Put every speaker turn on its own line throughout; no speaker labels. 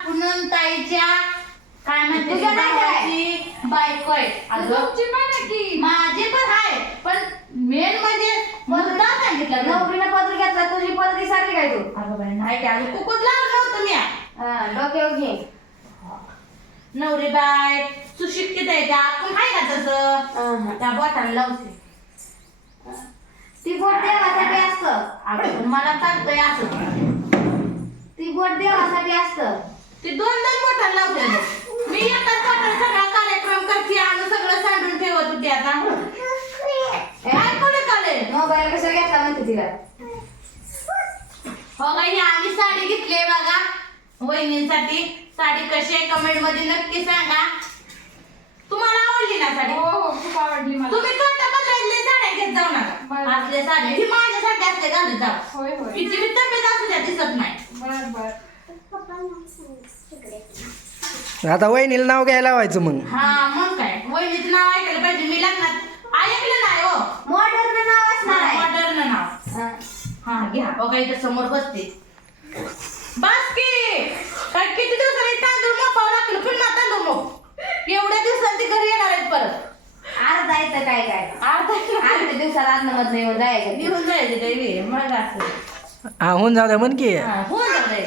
पूनम ताईच्या काय म्हणते
तुझ्या नाही काय?
भावाची बायको आहे. अगं
तुमची पण आहे की
माझी पण आहे पण मेन म्हणजे मुद्दा सांगितलं. गं.
नोकरीनं पत्र घेतला तुझी पदरी सारखी काय तू?
अगं बाई नाही की अजून कुकूच लावलं नव्हतं मी
हा, डोक्यावर घे
नवरी बाय सुशिक्षित आहे त्या आपण आहे का तसं. त्या बोटाला लावते.
ती बोट देवासाठी असतं.
अगं मला चालतंय असं.
ती बोट देवासाठी असतं.
ते दोन दोन बोटाला लावते. मी एकाच बोटाला सगळा कार्यक्रम करते आणि सगळं सांडून ठेवत होते आता. काय कोणी काले
मोबाईल कसा घेतला म्हणते तिला?
हो बाई आम्ही साडी घेतली बघा. वहिनींसाठी. साडी कशी आहे कमेंटमध्ये नक्की सांगा. तुम्हाला आवडली ना साडी?
हो हो खूप आवडली मला.
तुम्ही कोणत्या पत्रातले साड्या घेत जाऊ नका. असले साड्या ही माझ्यासाठी असते घालत जाऊ.
होय होय.
किती तब्येत असू द्या दिसत नाही.
आता वहिनीला नाव घ्यायला लावायचं मग.
हा मग काय? वहिनीचं नाव ऐकायला पाहिजे. मी लग्नात ऐकलं नाही हो.
मॉडर्न नाव असणार आहे.
मॉडर्न नाव.
हा.
हा घ्या. बघा इथं समोर बसते. बस की काय किती दिवसांनी तांदूळ मोपावं लागलं? पुन्हा तांदूळ मोप एवढ्या दिवसांनी ती घरी येणार आहेत परत.
अर्धा येतं काय काय?
अर्धा
अर्ध्या दिवसात अन्न येऊन जायचं.
निघून जायचे देवी मग असं.
हा होऊन जाऊ द्या म्हण की.
हा, होऊन जाऊ दे.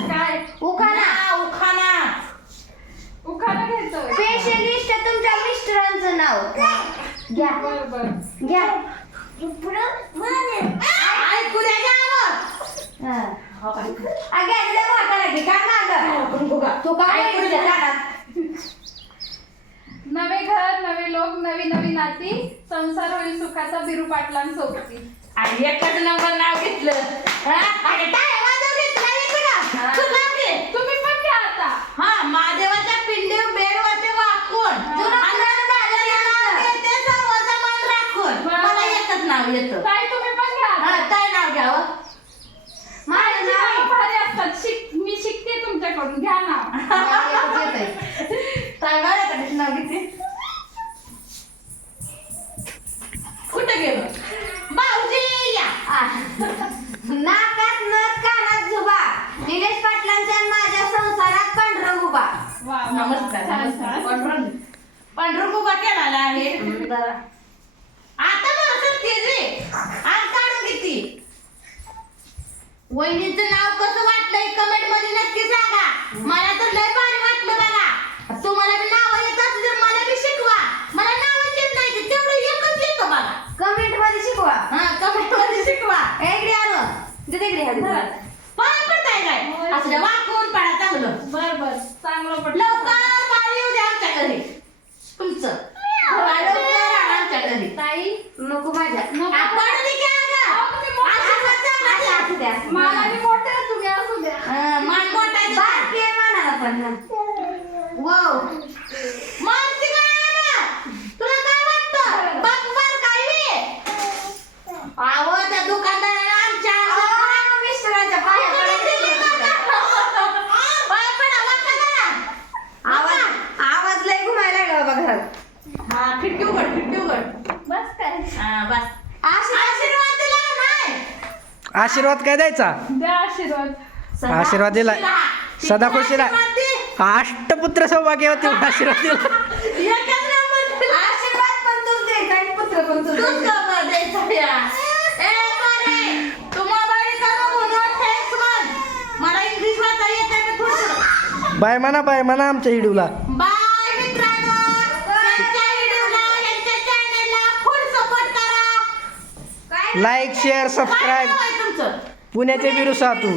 काय
उखाणा
हा, उखाणा
उखाणा घ्यायचं
स्पेशलिस्ट तुमच्या मिस्टरांचं नाव घ्या घ्या
ऐकू द्या गावं.
हा.
हो?
अगं? तू ऐकू?
नवे घर नवे लोक नवी नवी नाती संसार होईल सुखाचा बिरू पाटलांसोबती
आणि एकच नंबर नाव घेतलं हा? अरे टाळ्या वाजव घेतला येतं का?
हा.
तू लाव घे.
तुम्ही पण घ्या आता
हा महादेवाच्या पिंडीवर बेडवरती वाकून
तुला
आनंद झालेला नाव घेते सर्वचा मान राखून
बरं.
मला एकच नाव येतं
ताई तुम्ही पण घ्या
हा
आता.
काय नाव घ्यावं
माझं
माझी
नाव
नावं भारी असतात शिक मी शिकते घ्या ना.
सांगा ना त्याचं नाव किती कुठं गेलो? भाऊजी या.
नाकात नथ कानात झुबा निलेश पाटलांच्या माझ्या संसारात पांढरं उभा.
वा वा, वा.
नमस्कार
छान,
नमस्कार. उभा केला आहे. आता मला सत्य जे. आज काढून किती वहिनीचं नाव कसं वाटलंय कमेंटमध्ये नक्की सांगा मला तर लय भारी वाटलं बघा तुम्हाला बी नाव येत असेल तर मला बी शिकवा मला नावच येत नाही ते तेवढं एकच येतं बघा
कमेंटमध्ये शिकवा
हा कमेंटमध्ये शिकवा
ए, इकडे आलो दे तिकडे हात धर.
पाय पडताय काय असं वाकून पडा चांगलं
बर बर चांगलं पटलं
लवकर पाय येऊ द्या आमच्या घरी तुमचं पाय लवकर आणा आमच्या घरी
ताई
नको माझ्या
नको.
आपण बी घ्या गं.
अहो, तुम्ही मोठे
आशीर्वाद द्या
असं
माझ्या.
असू द्या
मला बी मोठे आहे, तुम्ही असू द्या
हा, मान मोठा आहे तुझा.
बारकी आहे मानाला पण ना.
वाव. मारती काय आला? तुला काय वाटतं? बाप मार काय बे? अहो, त्या दुकानदाराला आमच्या अंगात
अहो, मिस्टरांच्या पाया पडायचं.
पाय पडा, वाका जरा.
आवाज आवाज लय घुमायला लागला बाबा घरात
बस काय
हा, बस.
आशीर्वाद
आशीर्वाद दिला नाही.
आशीर्वाद काय द्यायचा
द्या आशीर्वाद
सदा
आशीर्वाद दिलाय.
खुशी राहा.
सदा खुशी राहा.
आशीर्वाद दे.
अष्टपुत्र सौभाग्यवती आशीर्वाद दिला
एकच नंबर दिला.
आशीर्वाद पण तूच द्यायचा आणि पुत्र पण तूच
तूच
द्यायचा.
का बरं द्यायचा या? ए, पोरी, तू मोबाईल कर बघू, note thanks म्हण. मला इंग्लिश वाचा येत नाही मी थोडं.
बाय म्हणा बाय म्हणा आमच्या हिडूला
बाय
लाईक शेअर सबस्क्राईब पुण्याचे बिरू सातू.